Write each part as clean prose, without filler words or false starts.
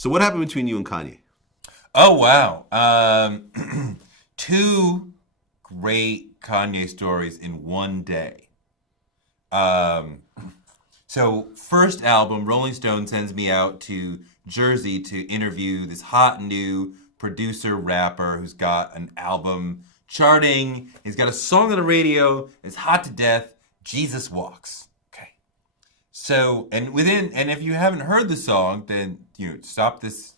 So what happened between you and Kanye? Oh, wow. Two great Kanye stories in one day. Um, so first album, Rolling Stone sends me out to Jersey to interview this hot new producer rapper who's got an album charting. He's got a song on the radio. It's hot to death. Jesus Walks. Okay. So and if you haven't heard the song, then stop this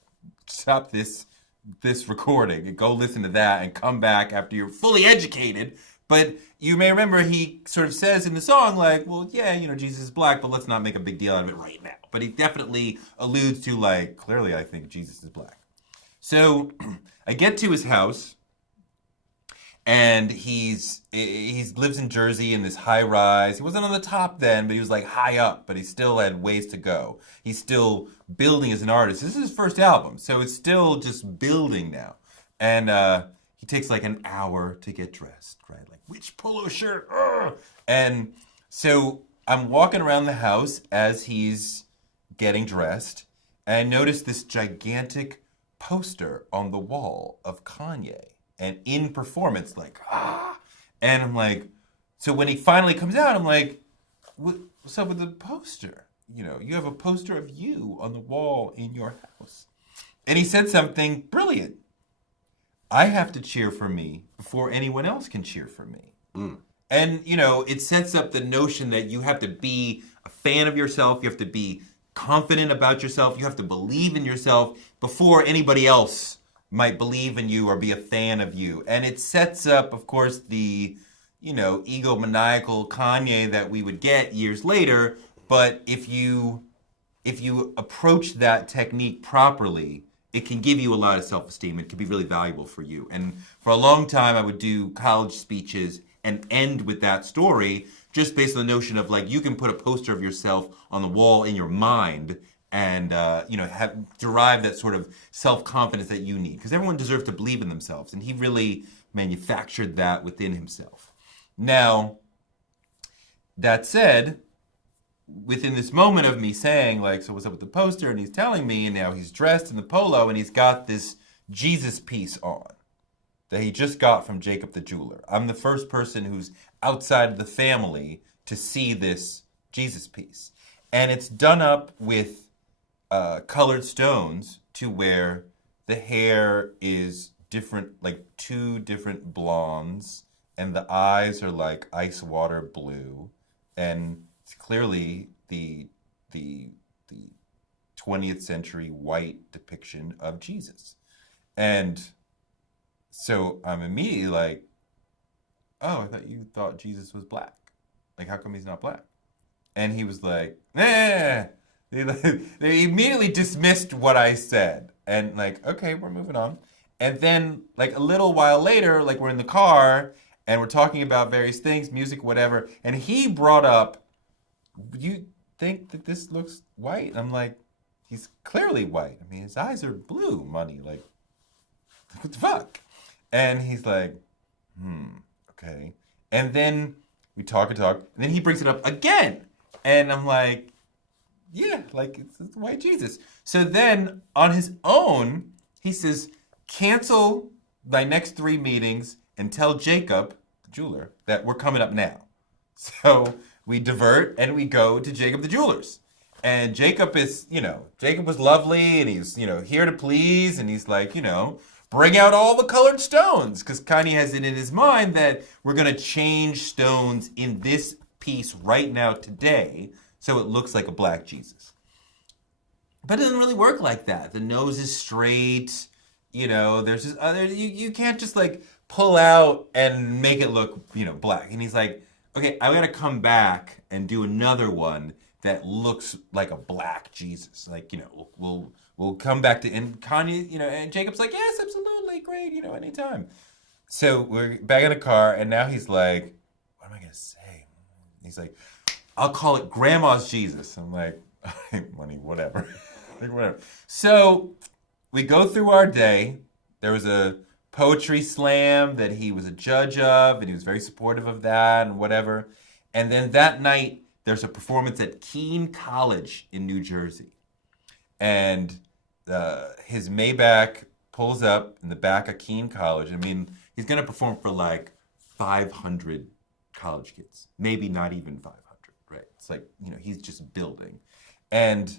recording and go listen to that and come back after you're fully educated. But you may remember he sort of says in the song, like, well, yeah, Jesus is black, but let's not make a big deal out of it right now. But he definitely alludes to, like, clearly I think Jesus is black. So I get to his house, and he lives in Jersey in this high rise. He wasn't on the top then, but he was like high up, but he still had ways to go. He's still building as an artist. This is his first album, so it's still just building now. And he takes like an hour to get dressed, right? Like, which polo shirt? Ugh! And so I'm walking around the house as he's getting dressed, and I notice this gigantic poster on the wall of Kanye. And in performance, like, and I'm like, so when he finally comes out, I'm like, what's up with the poster? You have a poster of you on the wall in your house. And he said something brilliant. I have to cheer for me before anyone else can cheer for me. Mm. And, it sets up the notion that you have to be a fan of yourself. You have to be confident about yourself. You have to believe in yourself before anybody else might believe in you or be a fan of you. And it sets up, of course, the, egomaniacal Kanye that we would get years later. But if you approach that technique properly, it can give you a lot of self-esteem. It can be really valuable for you. And for a long time, I would do college speeches and end with that story just based on the notion of, like, you can put a poster of yourself on the wall in your mind and derive that sort of self-confidence that you need. Because everyone deserves to believe in themselves. And he really manufactured that within himself. Now, that said, within this moment of me saying, like, so what's up with the poster? And he's telling me, and now he's dressed in the polo, and he's got this Jesus piece on that he just got from Jacob the jeweler. I'm the first person who's outside of the family to see this Jesus piece. And it's done up with colored stones to where the hair is different, like two different blondes, and the eyes are like ice water blue, and it's clearly the 20th century white depiction of Jesus. And so I'm immediately like, oh, I thought you thought Jesus was black. Like, how come he's not black? And he was like, nah. They immediately dismissed what I said. And like, okay, we're moving on. And then like a little while later, like we're in the car and we're talking about various things, music, whatever. And he brought up, you think that this looks white? And I'm like, he's clearly white. I mean, his eyes are blue, money. Like, what the fuck? And he's like, okay. And then we talk and talk. And then he brings it up again. And I'm like, yeah, like it's white Jesus. So then on his own, he says, cancel my next 3 meetings and tell Jacob, the jeweler, that we're coming up now. So we divert and we go to Jacob the jeweler's. And Jacob is, Jacob was lovely and he's, here to please. And he's like, bring out all the colored stones. Because Kanye has it in his mind that we're going to change stones in this piece right now today so it looks like a black Jesus. But it doesn't really work like that. The nose is straight. There's just other, you can't just like pull out and make it look, black. And he's like, okay, I got to come back and do another one that looks like a black Jesus. Like, we'll come back to, and Kanye, and Jacob's like, yes, absolutely, great, anytime. So we're back in the car, and now he's like, what am I going to say? He's like, I'll call it Grandma's Jesus. I'm like, money, whatever. Like, whatever. So we go through our day. There was a poetry slam that he was a judge of, and he was very supportive of that and whatever. And then that night, there's a performance at Keene College in New Jersey. And his Maybach pulls up in the back of Keene College. I mean, he's gonna perform for like 500 college kids, maybe not even 500, right? It's like, he's just building. And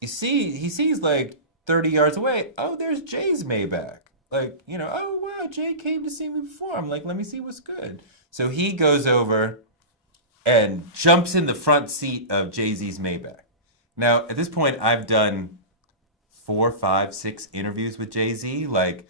he sees like 30 yards away, oh, there's Jay's Maybach. Like, oh, wow, Jay came to see me before. I'm like, let me see what's good. So he goes over and jumps in the front seat of Jay-Z's Maybach. Now, at this point, I've done 4, 5, 6 interviews with Jay-Z. Like,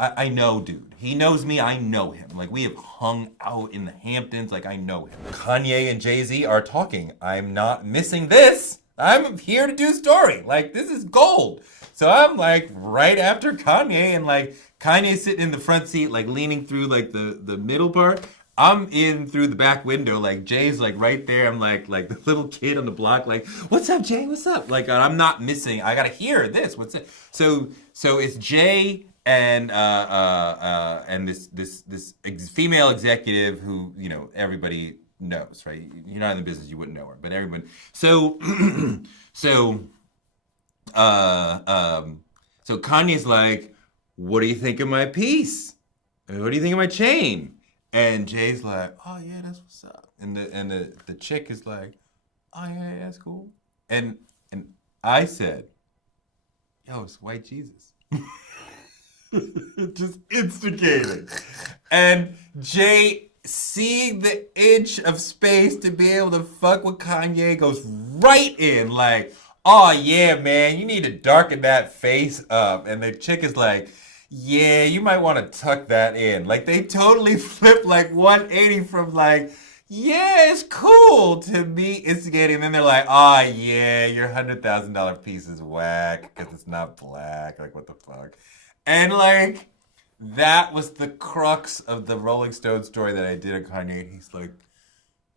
I know dude. He knows me, I know him. Like, we have hung out in the Hamptons, like, I know him. Kanye and Jay-Z are talking. I'm not missing this. I'm here to do story. Like, this is gold. So I'm like right after Kanye, and like Kanye's sitting in the front seat, like leaning through like the middle part. I'm in through the back window, like Jay's like right there. I'm like the little kid on the block, like, what's up, Jay? What's up? Like, I'm not missing. I gotta hear this. What's it? So it's Jay and this female executive who everybody knows, right? You're not in the business, you wouldn't know her, but everyone. So so Kanye's like, what do you think of my piece? What do you think of my chain? And Jay's like, oh yeah, that's what's up. And the chick is like, oh yeah, that's cool. And I said, yo, it's white Jesus. Just instigating. And Jay, seeing the inch of space to be able to fuck with Kanye, goes right in like, oh yeah, man, you need to darken that face up. And the chick is like, yeah, you might want to tuck that in. Like, they totally flip like 180 from like, yeah, it's cool, to me instigating. And then they're like, oh yeah, your $100,000 piece is whack because it's not black. Like, what the fuck? And like, that was the crux of the Rolling Stone story that I did on Kanye. And he's like,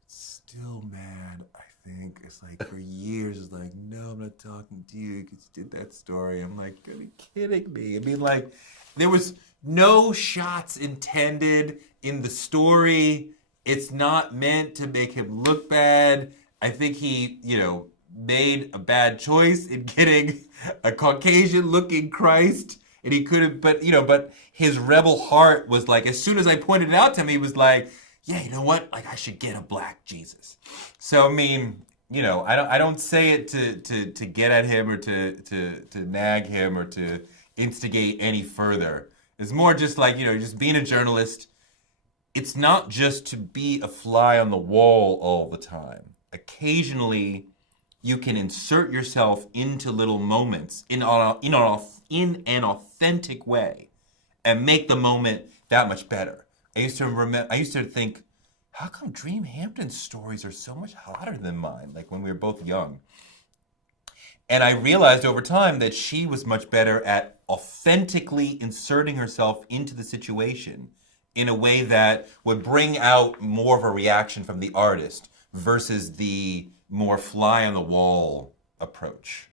still mad, I think. It's like, for years, it's like, no, I'm not talking to you because you did that story. I'm like, are you kidding me? I mean, like, there was no shots intended in the story. It's not meant to make him look bad. I think he, made a bad choice in getting a Caucasian-looking Christ. And he could have, but his rebel heart was like, as soon as I pointed it out to him, he was like, yeah, you know what? Like, I should get a black Jesus. So, I mean, I don't say it to get at him or to nag him or to instigate any further. It's more just like, just being a journalist. It's not just to be a fly on the wall all the time. Occasionally, you can insert yourself into little moments in an authentic way and make the moment that much better. I used to think, how come Dream Hampton's stories are so much hotter than mine? Like when we were both young. And I realized over time that she was much better at authentically inserting herself into the situation in a way that would bring out more of a reaction from the artist versus the more fly on the wall approach.